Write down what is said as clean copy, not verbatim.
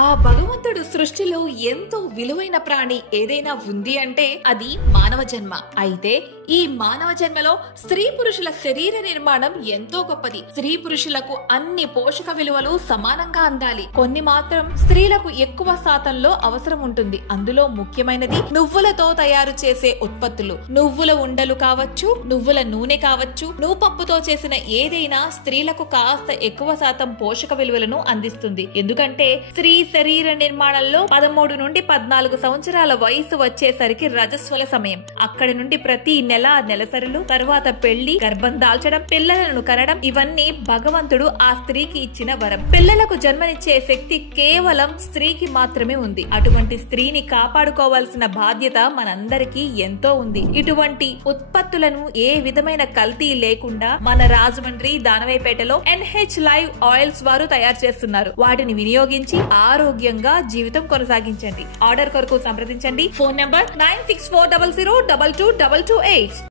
ఆ భగవంతుడు సృష్టిలో ఎంతో విలువైన ప్రాణి ఏదైనా ఉంది అంటే అది మానవ జన్మ. అయితే ఈ మానవ జన్మలో స్త్రీ పురుషుల శరీర నిర్మాణం ఎంతో గొప్పది. స్త్రీ పురుషులకు అన్ని పోషక విలువలు సమానంగా అందాలి. కొన్ని మాత్రం స్త్రీలకు ఎక్కువ శాతంలో అవసరం ఉంటుంది. అందులో ముఖ్యమైనది నువ్వులతో తయారు చేసే ఉత్పత్తులు. నువ్వుల ఉండలు కావచ్చు, నువ్వుల నూనె కావచ్చు, నువ్వుపప్పుతో చేసిన ఏదైనా స్త్రీలకు కాస్త ఎక్కువ శాతం పోషక విలువలను అందిస్తుంది. ఎందుకంటే స్త్రీ శరీర నిర్మాణంలో 13 నుండి 14 సంవత్సరాల వయసు వచ్చేసరికి రజస్వల సమయం. అక్కడి నుండి ప్రతి నెల నెలసరులు, తరువాత పెళ్లి, గర్భం దాల్చడం, పిల్లలను కనడం ఇవన్నీ భగవంతుడు ఆ స్త్రీకి ఇచ్చిన వరం. పిల్లలకు జన్మనిచ్చే శక్తి కేవలం స్త్రీకి మాత్రమే ఉంది. అటువంటి స్త్రీని కాపాడుకోవాల్సిన బాధ్యత మనందరికీ ఎంతో ఉంది. ఇటువంటి ఉత్పత్తులను ఏ విధమైన కల్తీ లేకుండా మన రాజమండ్రి దానవేపేటలో NH లైవ్ ఆయిల్స్ వారు తయారు చేస్తున్నారు. వాటిని వినియోగించి ఆరోగ్యంగా జీవితం కొనసాగించండి. ఆర్డర్ కొరకు సంప్రదించండి. Phone number 9640022228.